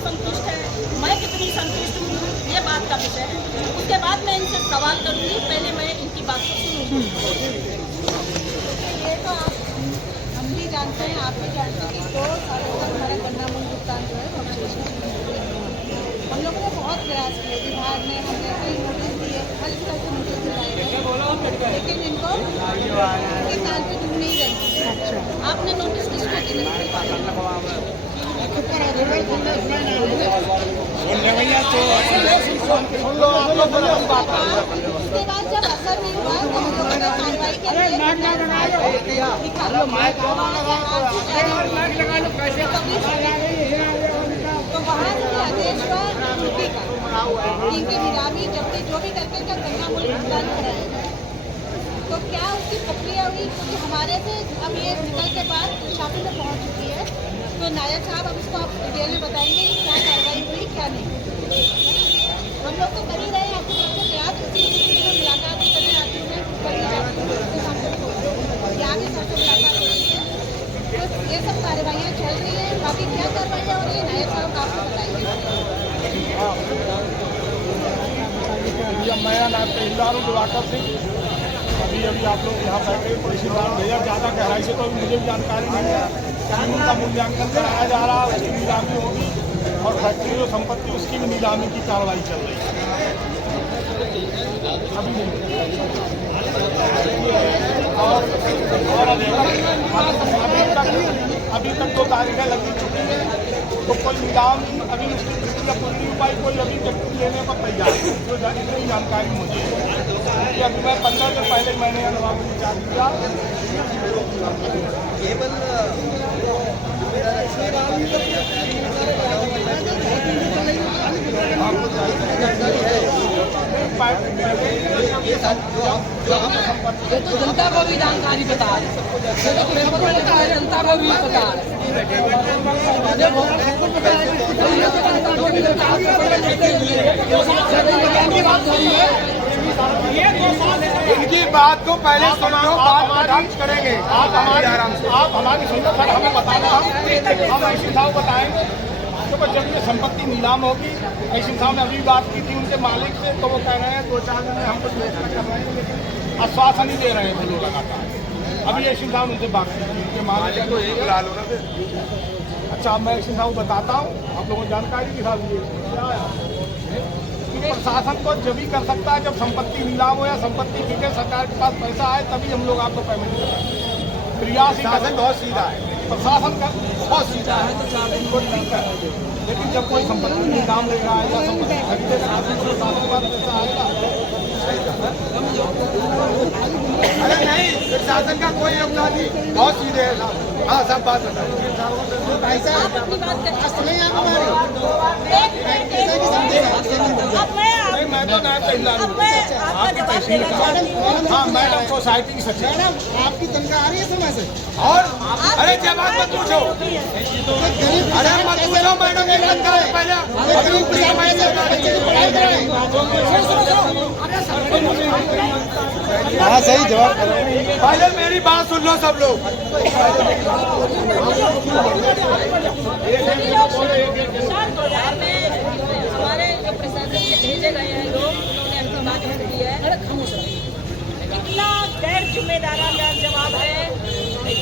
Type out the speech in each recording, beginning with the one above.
संतुष्ट है, मैं कितनी संतुष्ट हूँ, ये बात का विषय है। उसके बाद मैं इनसे सवाल करूँगी, पहले मैं इनकी बात को सुनूँगी। ये तो हम भी जानते हैं, आप भी जानते हैं कि 2 सालों तक हमारा गन्ना मूल्य भुगतान जो है वो अवशेष में हम लोगों ने बहुत प्रयास किए, विभाग ने हमने कई नोटिस दिए, हर तरह से नोटिस दिलाए गए, लेकिन इनको उनके कान पे जूं नहीं रही। आपने नोटिस किसको दिए? उसके बाद जब असर नहीं हुआ तो हम लोगों ने कार्रवाई के लिए तो वहाँ से आदेश हुआ ड्यूटी का, इनकी नीलामी जब्ती जो भी करके इनका गन्ना मूल्य भुगतान कराया जाए। तो क्या उसकी प्रक्रिया हुई? क्योंकि हमारे से अब ये निकल के बाद शामिल में पहुँच चुकी है, तो नायब साहब अब इसको आप डिटेल में बताएंगे कि क्या कार्रवाई हुई क्या नहीं। हम लोग तो कर ही रहे हैं, आपकी तरफ से प्रयास इसी स्थिति में मुलाकात भी करने आती है, आगे सबसे मुलाकात होती है, तो ये सब कार्रवाइयाँ चल रही हैं। बाकी क्या कार्रवाइयाँ हो रही है नायब साहब आपको बताएंगे। मेरा नाम तहसीलदार हूँ दिवाकर सिंह। अभी आप लोग यहाँ बैठे तहसीलदार भैया ज़्यादा गहराई से तो मुझे भी जानकारी नहीं है। कानून का मूल्यांकन कराया जा रहा है, उसकी नीलामी होगी और फैक्ट्री जो संपत्ति उसकी भी नीलामी की कार्रवाई चल रही है। अभी नहीं और अभी तक 2 तारीखें लगी चुकी हैं, तो कोई नीलामी अभी उसकी प्रक्रिया पूरी नहीं पाई, कोई अभी व्यक्ति लेने पर तैयार है। जो इतनी जानकारी मुझे कि अभी मैं 15 दिन पहले मैंने अनुभव विचार किया। ये तो जनता को भी जानकारी बता रहे, ये तो पेपर में लिखा है, जनता को भी बता रहे। इनकी बात को पहले सुन लो, बात खत्म करेंगे। आप हमारी सुनते सर हमें बताना, हम ऐसी साहब बताएंगे। तो जब ये संपत्ति नीलाम होगी, ऐसी साहब ने अभी बात की थी उनके मालिक से, तो वो कह रहे हैं 2-4 दिन में हमको फैसला कर रहे हैं, लेकिन आश्वासन नहीं दे रहे हैं वो लोग लगातार। अभी ऐसी साहब उनसे बात की थी उनके मालिक को एक लाल होना। अच्छा, मैं ऐसी साहब बताता हूँ, आप लोगों को जानकारी के साथ प्रशासन को जब भी कर सकता है जब संपत्ति नीलाम हो या संपत्ति बिके, सरकार के पास पैसा आए तभी हम लोग आपको पेमेंट करें। प्रयास शासन बहुत सीधा है, प्रशासन का बहुत सीधा है, इनको ठीक है। लेकिन जब कोई संपत्ति नीलाम लेगा या संपत्ति खरीदेगा तो प्रशासन का पैसा आएगा। अरे नहीं, प्रशासन का कोई योगदान नहीं, बहुत सीधे है साहब। हाँ, सब बात बताइए। मैं तो नायब तहसीलदार हूँ, आपकी तहसील का। हाँ, मैडम सोसाइटी की सचिव। मैडम, आपकी तनख्वाह आ रही है समय से? और अरे जवाब मत पूछो, अरे मत पूछो मैडम, ये तनख्वाह पहले हाँ सही जवाब करो। पहले मेरी बात सुन लो सब लोग। हमारे जो प्रशासन के भेजे गए हैं लोग, उन्होंने अपनी बात रख दी है। इतना गैर जिम्मेदाराना जवाब है कि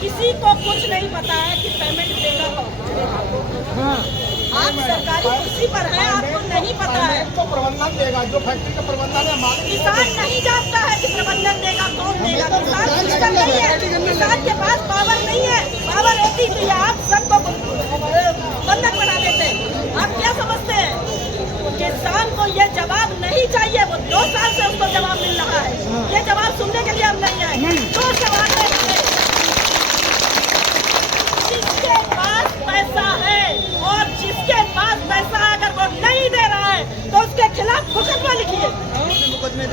किसी को कुछ नहीं पता है कि पेमेंट देगा कौन। आप सरकारी कुर्सी पर हैं, आपको नहीं पता है। तो प्रबंधन देगा, जो फैक्ट्री का प्रबंधन है मालिक। किसान नहीं जानता है कि प्रबंधन देगा कौन देगा, किसान सिस्टम नहीं है, किसान के पास पावर नहीं है। पावर होती तो ये आप सबको बंधक बना देते। आप क्या समझते हैं? किसान को ये जवाब नहीं चाहिए, वो 2 साल से उसको जवाब मिल रहा है। ये जवाब सुनने के लिए हम नहीं आए। 2 सवाल है, जिसके पास पैसा है और जिसके पास पैसा अगर वो नहीं दे रहा है तो उसके खिलाफ मुकदमा लिखिए,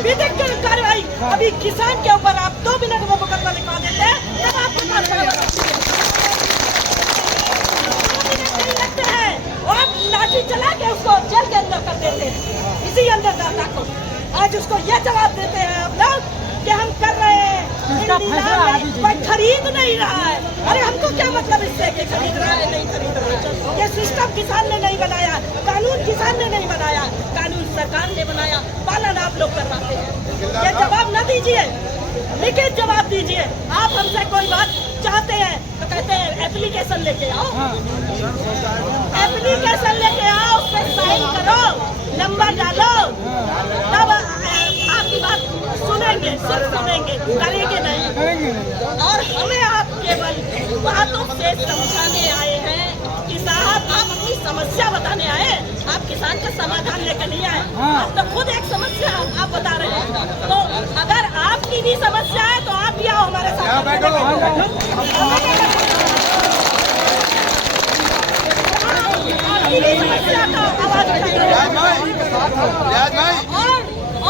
विधिक कार्रवाई। अभी किसान के ऊपर आप 2 मिनट में मुकदमा लिखवा देते हैं, तब आपके पास लगते हैं और आप लाठी चला के उसको जेल के अंदर कर देते हैं। इसी अंदर दादा को आज उसको ये जवाब देते हैं आप लोग कि हम कर रहे हैं, कोई खरीद नहीं रहा है। अरे हमको क्या मतलब इससे कि खरीद रहा है नहीं खरीद रहा है? ये सिस्टम किसान ने नहीं बनाया। सरकार ने बनाया, पालन आप लोग करवाते हैं। ये जवाब न दीजिए, लिखित जवाब दीजिए। आप हमसे कोई बात चाहते हैं तो कहते हैं एप्लीकेशन लेके आओ, एप्लीकेशन लेके आओ, उस पर साइन करो, नंबर डालो, तब आपकी बात सुनेंगे, सिर्फ सुनेंगे, करेंगे नहीं। और हमें आप केवल बातों से समझाने आए हैं कि साहब आप अपनी समस्या बताने आए, आप किसान का समाधान लेकर नहीं आए। आप तो खुद एक समस्या आप बता रहे हैं, तो अगर आपकी भी समस्या है तो आप भी आओ हमारे साथ। आपकी भी समस्या का आवाज उठाइए।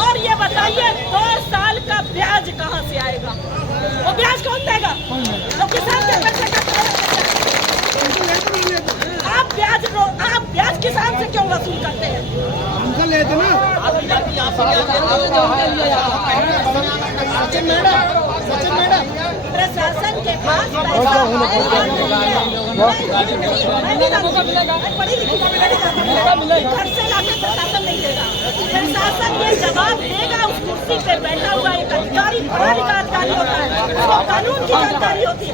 और ये बताइए 2 साल का ब्याज कहाँ से आएगा? वो ब्याज कौन देगा? तो किसान के पैसे का आप ब्याज किसान से क्यों वसूल करते हैं? हमसे लेते ना। सचिन मैडम प्रशासन के पास पैसा है, पढ़ी लिखी घर से लाके प्रशासन नहीं देगा। प्रशासन ये जवाब देगा, उस कुर्सी पे बैठा हुआ एक अधिकारी, पढ़ा लिखा अधिकारी होता है, उसको कानून की जानकारी होती है।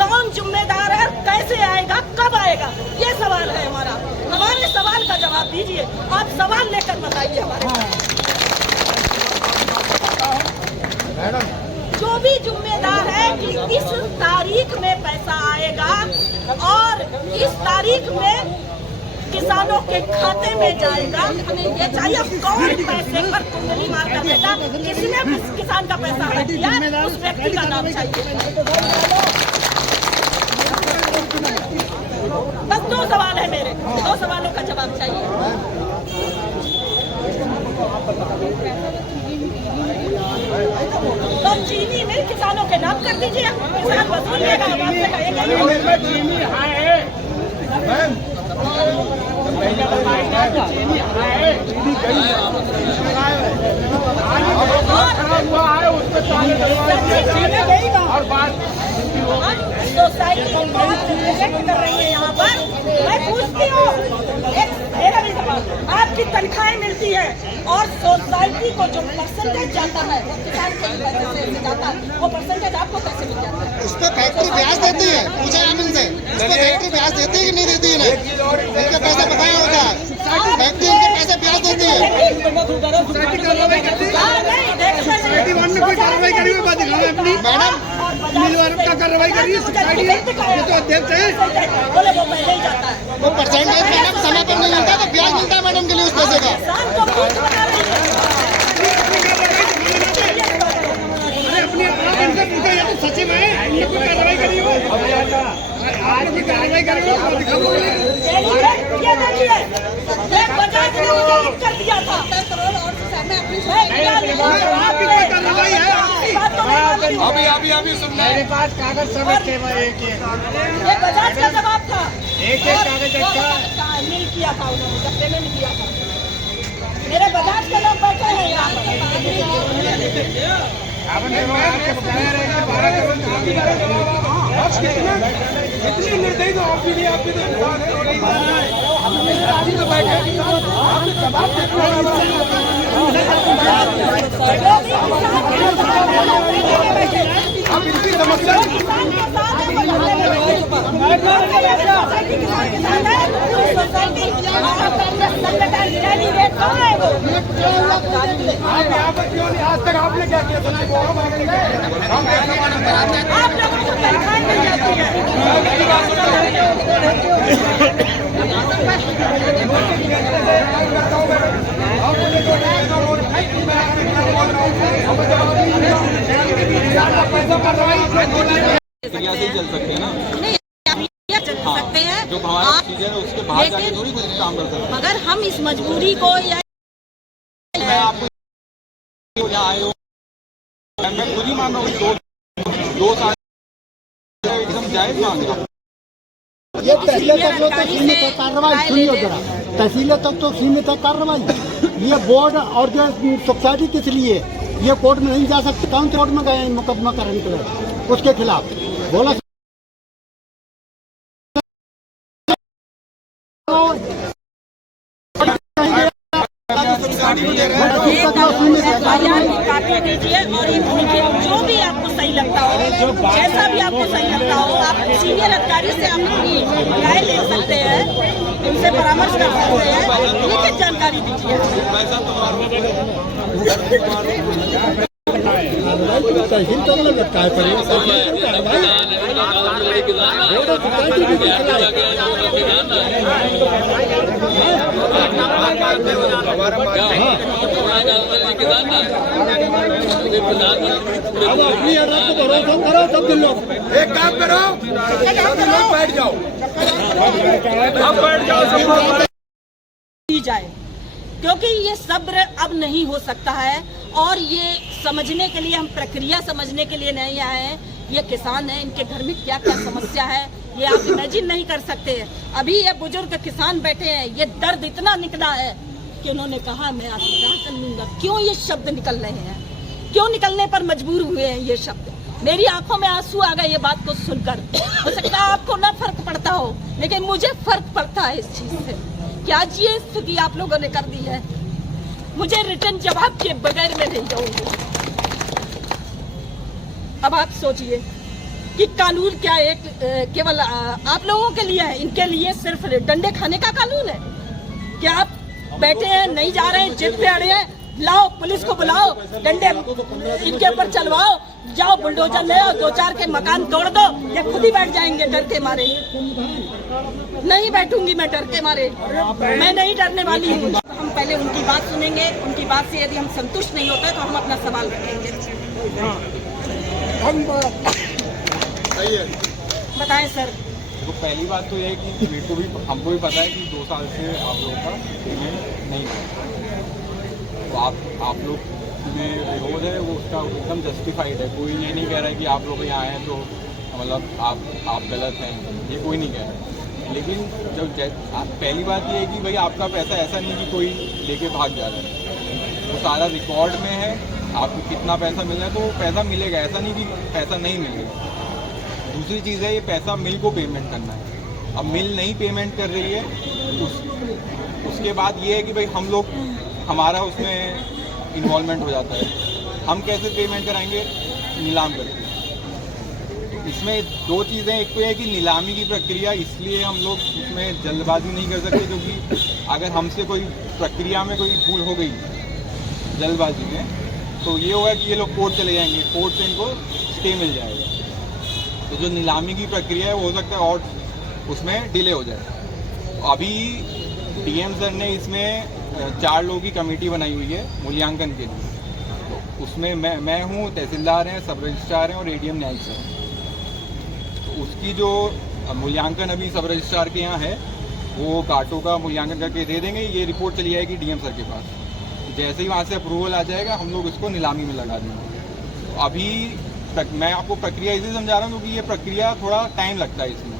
कौन जिम्मेदार है, कैसे आएगा, कब आएगा, ये सवाल है हमारा। हमारे सवाल का जवाब दीजिए, आप सवाल लेकर बताइए हमारे। जो भी जिम्मेदार है कि इस तारीख में पैसा आएगा और इस तारीख में किसानों के खाते में जाएगा, हमें ये चाहिए। कौन पैसे पर कुंडली मार कर देगा, किसने किसान का पैसा हड़प दिया, उस व्यक्ति का नाम चाहिए। बस 2 सवाल है मेरे, 2 सवालों का जवाब चाहिए। तो चीनी मिल किसानों के नाम कर दीजिए, किसान वसूल लेगा, आपसे कहेंगे सोसाइटी कर रही है यहाँ पर। मैं पूछती हूँ, मेरा भी सवाल, आपकी तनख्वाहें मिलती है और सोसाइटी को जो परसेंटेज जाता है किसान के पैसे से जाता है, वो परसेंटेज आपको कैसे मिल जाता है? उस पर फैक्ट्री ब्याज देती है, पूछा आप इनसे, उस पर फैक्ट्री ब्याज देती है कि नहीं देती है? इनका पैसा बताया होता है, फैक्ट्री इनके पैसे ब्याज देती है। मैडम का कार्रवाई करिए, सोसाइटी है जो अध्यक्ष है बोले वो पहले ही जाता है। वो परसेंटेज मैडम समय पर नहीं मिलता तो ब्याज मिलता है मैडम के लिए उस पैसे का। किसान को भूख बना रही है। अपने आप इनसे पूछा या तो सचिव है, इनको कार्रवाई करिए, आज की कार्रवाई करेंगे। ये देखिए, एक बजाज ने मुझे लिख कर दिया था 10 करोड़ और मैं अपनी कार्रवाई है अभी सुनना है। मेरे पास कागज सब ये बजाज का जवाब था, एक कागज मिल किया था उन्होंने, जब पेमेंट किया था। मेरे बजाज के लोग बैठे हैं यहाँ पर। इतनी निर्दयी तो आप भी नहीं, आप भी तो इंसान है। आप इनकी समस्या आप यहाँ पर क्यों नहीं? आज तक आपने क्या किया? आप लोगों को तनख्वाह मिल जाती है। चल सकते हैं ना, नहीं चल सकते हैं जो हमारा चीजें है उसके बाहर जाके थोड़ी कुछ काम कर सकते हैं। मगर हम इस मजबूरी को या मैं आपको यहाँ आए हो, मैं खुद ही मान रहा हूँ 2 साल एकदम जायज मांग रहा हूँ। ये तहसील तक लो तो सीमित है कार्रवाई, सुनिए जरा, तहसील तक तो सीमित है कार्रवाई। ये बोर्ड और जो सोसाइटी किस लिए, ये कोर्ट में नहीं जा सकते। कौन से कोर्ट में गए मुकदमा करने के लिए उसके खिलाफ? बोला गाड़ी को दे रहे हैं। एक FIR की कॉपी दीजिए और एक लिखिए, जो भी आपको सही लगता हो, जैसा भी आपको सही लगता हो, आप सीनियर अधिकारी से आप अपनी राय ले सकते हैं, उनसे परामर्श कर सकते हैं, लिखित जानकारी दीजिए। तहसील तो अलग लगता है, पर अब अपनी अदालत को भरोसा करो सब दिन लोग। एक काम करो, सब लोग बैठ जाओ, अब बैठ जाओ सब लोग। दी जाए, क्योंकि ये सब्र अब नहीं हो सकता है। और ये समझने के लिए, हम प्रक्रिया समझने के लिए नहीं आए हैं। ये किसान हैं, इनके घर में क्या क्या समस्या है ये आप इमेजिन नहीं कर सकते। अभी ये बुजुर्ग किसान बैठे हैं, ये दर्द इतना निकला है कि उन्होंने कहा मैं आत्मदाह कर लूंगा। क्यों ये शब्द निकल रहे हैं, क्यों निकलने पर मजबूर हुए हैं ये शब्द? मेरी आंखों में आंसू आ गए ये बात को सुनकर। हो सकता है आपको ना फर्क पड़ता हो, लेकिन मुझे फर्क पड़ता है इस चीज से कि आज ये स्थिति आप लोगों ने कर दी है। मुझे रिटर्न जवाब के बगैर मैं नहीं जाऊंगी। अब आप सोचिए कि कानून क्या एक केवल आप लोगों के लिए है, इनके लिए सिर्फ डंडे खाने का कानून है? क्या आप बैठे हैं, नहीं जा रहे हैं, जिद पे अड़े हैं, लाओ पुलिस को बुलाओ, डंडे इनके ऊपर चलवाओ, जाओ बुलडोजर ले आओ, 2-4 के मकान तोड़ दो, ये खुद ही बैठ जाएंगे डर के मारे। नहीं बैठूंगी मैं डर के मारे, मैं नहीं डरने वाली हूँ। हम पहले उनकी बात सुनेंगे, उनकी बात से यदि हम संतुष्ट नहीं होते तो हम अपना सवाल रखेंगे। बताएं सर। तो पहली बात तो यह है कि मेरे को भी, हमको भी पता है कि 2 साल से आप लोगों का पेमेंट नहीं हुआ। तो आप लोग में विरोध है वो उसका एकदम जस्टिफाइड है। कोई ये नहीं कह रहा है कि आप लोग यहाँ आए हैं तो मतलब आप गलत हैं, ये कोई नहीं कह रहा है। लेकिन जब पहली बात ये है कि भाई आपका पैसा ऐसा नहीं कि कोई लेके भाग जा रहा है, वो सारा रिकॉर्ड में है, आपको कितना पैसा मिल रहा है तो पैसा मिलेगा, ऐसा नहीं कि पैसा नहीं मिलेगा। दूसरी चीज़ है ये पैसा मिल को पेमेंट करना है। अब मिल नहीं पेमेंट कर रही है, उसके बाद ये है कि भाई हम लोग, हमारा उसमें इन्वॉल्वमेंट हो जाता है। हम कैसे पेमेंट कराएंगे? नीलाम करके। इसमें 2 चीज़ें, एक तो ये कि नीलामी की प्रक्रिया, इसलिए हम लोग उसमें जल्दबाजी नहीं कर सकते, क्योंकि अगर हमसे कोई प्रक्रिया में कोई भूल हो गई जल्दबाजी में, तो ये होगा कि ये लोग कोर्ट चले जाएंगे, कोर्ट से इनको स्टे मिल जाएगा। तो जो नीलामी की प्रक्रिया है वो हो सकता है और उसमें डिले हो जाए। अभी DM सर ने इसमें 4 लोगों की कमेटी बनाई हुई है मूल्यांकन के लिए। तो उसमें मैं हूँ, तहसीलदार हैं, सब रजिस्ट्रार हैं और ADM न्यायिक सर। तो उसकी जो मूल्यांकन अभी सब रजिस्ट्रार के यहाँ है, वो कांटों का मूल्यांकन करके दे देंगे। ये रिपोर्ट चली जाएगी DM सर के पास। जैसे ही वहाँ से अप्रूवल आ जाएगा हम लोग इसको नीलामी में लगा देंगे। तो अभी मैं आपको प्रक्रिया इसे समझा रहा हूँ क्योंकि ये प्रक्रिया थोड़ा टाइम लगता है इसमें।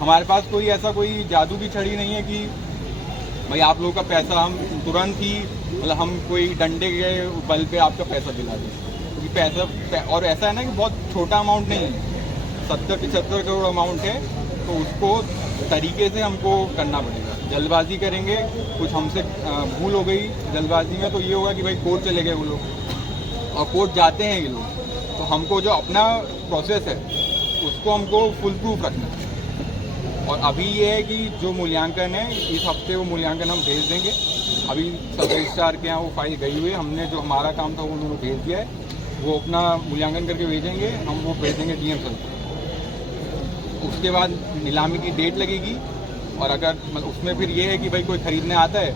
हमारे पास कोई ऐसा कोई जादू की छड़ी नहीं है कि भाई आप लोगों का पैसा हम तुरंत ही, मतलब हम कोई डंडे के बल पे आपका पैसा दिला दें। क्योंकि पैसा, और ऐसा है ना कि बहुत छोटा अमाउंट नहीं है, 70-75 करोड़ अमाउंट है, तो उसको तरीके से हमको करना पड़ेगा। जल्दबाजी करेंगे, कुछ हमसे भूल हो गई जल्दबाजी में, तो ये होगा कि भाई कोर्ट चले गए वो लोग, और कोर्ट जाते हैं ये लोग। तो हमको जो अपना प्रोसेस है उसको हमको फुल प्रूफ रखना है। और अभी ये है कि जो मूल्यांकन है, इस हफ्ते वो मूल्यांकन हम भेज देंगे। अभी सब रजिस्ट्रार के यहाँ वो फाइल गई हुई है, हमने जो हमारा काम था वो उन्होंने भेज दिया है। वो अपना मूल्यांकन करके भेजेंगे, हम वो भेजेंगे DM सर को। उसके बाद नीलामी की डेट लगेगी, और अगर मतलब उसमें फिर ये है कि भाई कोई खरीदने आता है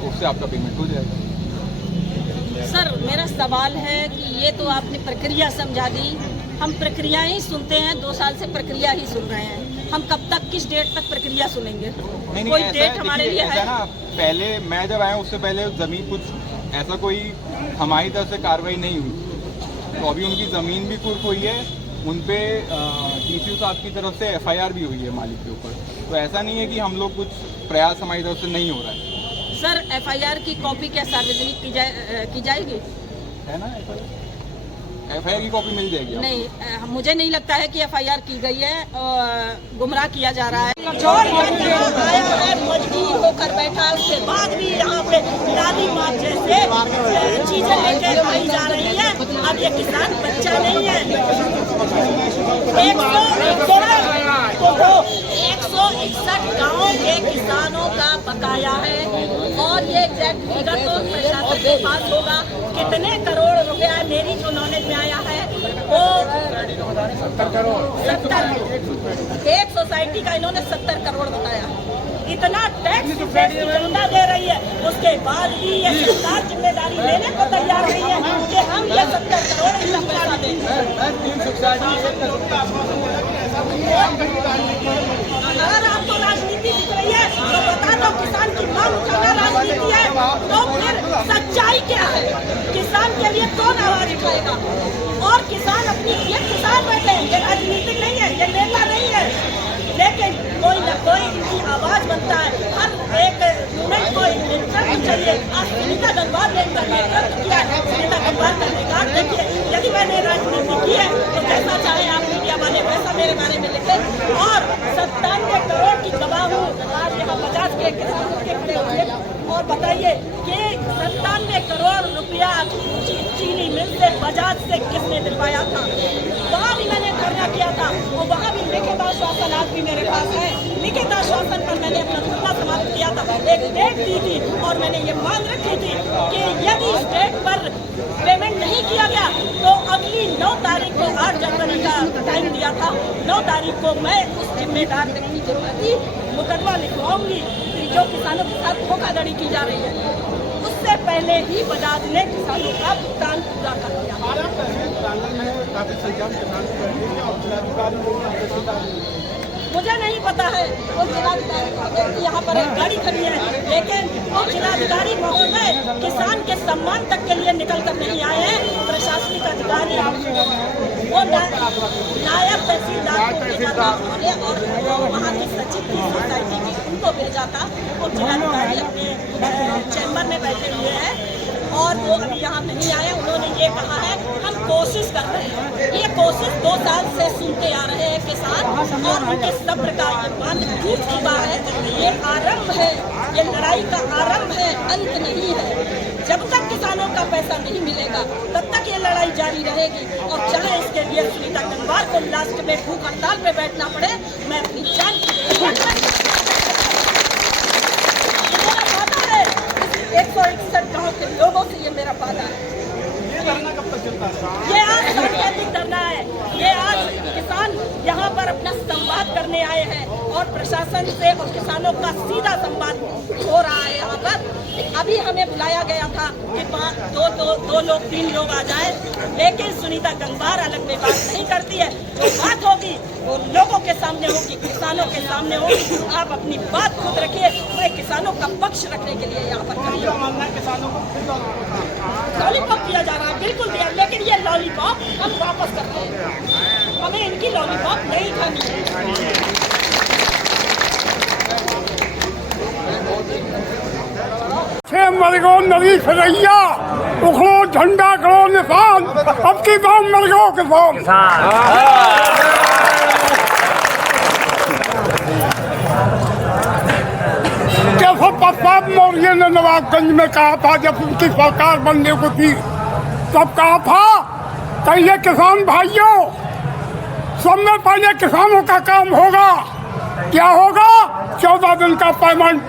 तो उससे आपका पेमेंट हो जाएगा। सर मेरा सवाल है कि ये तो आपने प्रक्रिया समझा दी, हम प्रक्रिया ही सुनते हैं, 2 साल से प्रक्रिया ही सुन रहे हैं। हम कब तक, किस डेट तक प्रक्रिया सुनेंगे? कोई डेट हमारे लिए है? ना, पहले मैं जब आया उससे पहले ज़मीन कुछ ऐसा कोई हमारी तरफ से कार्रवाई नहीं हुई, तो अभी उनकी ज़मीन भी कुर्क हुई है, उन पे DCO साहब की तरफ से FIR भी हुई है मालिक के ऊपर। तो ऐसा नहीं है कि हम लोग कुछ प्रयास हमारी तरफ से नहीं हो रहा है। सर FIR की कॉपी क्या सार्वजनिक की जाएगी? है ना FIR? FIR की कॉपी मिल जाएगी आपको। नहीं, मुझे नहीं लगता है कि FIR की गई है, गुमराह किया जा रहा है। छोड़ के आया है, मजबूर होकर बैठा, उसके बाद भी यहाँ पे लाली माँ जैसे चीजें लेके आई जा रही है। अब ये किसान बच्चा नहीं है। 161 गाँव के किसानों का बकाया है और ये एग्जैक्ट फिगर तो प्रशासन के पास होगा। कितने करोड़ रुपया मेरी जो नॉलेज में आया है वो 70 एक सोसाइटी का इन्होंने 70 करोड़ बताया। इतना टैक्स जनता दे रही है, उसके बाद भी ये सरकार जिम्मेदारी लेने को तैयार नहीं है कि हम ये 70 करोड़ इतना पैसा दें। अगर आपको राजनीति दिख रही है तो बता दो, किसान की मांग उठाना राजनीति है तो फिर सच्चाई क्या है? किसान के लिए कौन आवाज उठाएगा? और किसान अपनी ये किसान बैठे हैं, ये राजनीतिक नहीं है, ये नेता नहीं है, लेकिन कोई न कोई इनकी आवाज बनता है। हर एक मूवमेंट को नेतृत्व चाहिए। आज सुनीता गंगवार ने इनका नेतृत्व किया है। सुनीता गंगवार का रिकॉर्ड देखिए। यदि मैंने राजनीति की है तो जैसा चाहे आप मीडिया वाले वैसा मेरे बारे में लिखे। और 97 करोड़ की गवाह हूँ। आज यहाँ 50 के किसानों के खड़े हुए और बताइए कि 97 करोड़ रुपया चीनी मिल से बजाज से किसने दिलवाया था? वहाँ भी मैंने धरना किया था और वहाँ भी लिखित आश्वासन आज भी मेरे पास है। लिखित आश्वासन पर मैंने अपना धरना समाप्त किया था, एक डेट दी थी और मैंने ये मांग रखी थी कि यदि इस डेट पर पेमेंट नहीं किया गया तो अगली 9 तारीख को 8 जनवरी का टाइम दिया था। 9 तारीख को मैं उस जिम्मेदार व्यक्ति के प्रति मुकदमा लिखवाऊंगी जो किसानों के साथ धोखाधड़ी की जा रही है। उससे पहले ही बजाज ने किसानों का भुगतान पूरा कर दिया। मुझे नहीं पता है वो जिलाधिकारी यहाँ पर एक गाड़ी खड़ी है, लेकिन वो जिलाधिकारी महोदय किसान के सम्मान तक के लिए निकल कर नहीं आए हैं। प्रशासनिक अधिकारी वो नायब तहसीलदार को भेजा था और वहाँ की सचिव की सोसाइटी की उनको भेजा था। वो जिलाधिकारी अपने चैम्बर में बैठे हुए हैं और वो अभी यहाँ नहीं आए। उन्होंने ये कहा है हम कोशिश कर रहे हैं। ये कोशिश 2 साल से सुनते आ रहे हैं किसान और उनके सब्र का मान टूट चुका है। ये आरंभ है, ये लड़ाई का आरंभ है, अंत नहीं है। जब तक किसानों का पैसा नहीं मिलेगा तब तक ये लड़ाई जारी रहेगी और चाहे इसके लिए सुनीता गंगवार को लास्ट में भूख हड़ताल पे बैठना पड़े, मैं अपनी जान की 161 गाँव के लोगों से ये मेरा वादा है। ये आज सांकेतिक धरना है। ये आज किसान यहाँ पर अपना संवाद करने आए हैं और प्रशासन से और किसानों का सीधा संवाद हो रहा है। यहाँ पर अभी हमें बुलाया गया था कि 2 लोग 3 लोग आ जाए, लेकिन सुनीता गंगवार अलग में बात नहीं करती है। जो बात होगी वो लोगों के सामने होगी, किसानों के सामने होगी। आप अपनी बात खुद रखिए, मैं किसानों का पक्ष रखने के लिए यहाँ पर खड़ी हूँ। लॉलीपॉप किया जा रहा है, बिल्कुल दिया, लेकिन ये लॉलीपॉप हम वापस करते हैं। हमें इनकी लॉलीपॉप नहीं खानी है। मरगो नदी फिरैया उखड़ो झंडा करो निशान, अब की बात मरगो किसान। कैसे प्रताप मौर्य ने नवाबगंज में कहा था जब उनकी सरकार बनने को थी, तब कहा था कहिए किसान भाइयों सबसे पहले किसानों का काम होगा। क्या होगा? 14 दिन का पेमेंट।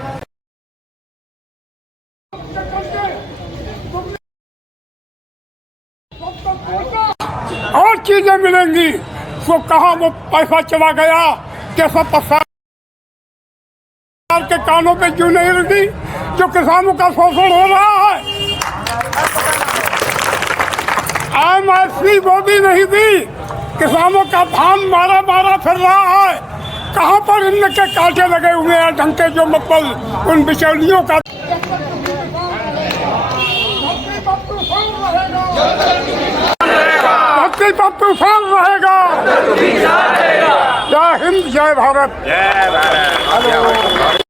और चीजें मिलेंगी। तो कहाँ वो पैसा चला गया? कैसा सरकार के कानों पे क्यों नहीं लगी जो किसानों का शोषण हो रहा है? MSP वो भी नहीं दी, किसानों का धान मारा फिर रहा है। कहाँ पर इनके कांटे लगे हुए हैं ढंके जो मतलब उन बिचौलियों का। धरती पर तूफान रहेगा। जय हिंद, जय भारत। जय भारत।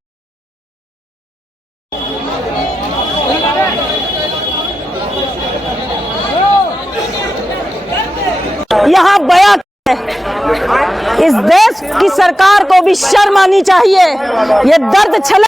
देश की सरकार को भी शर्म आनी चाहिए। ये दर्द छल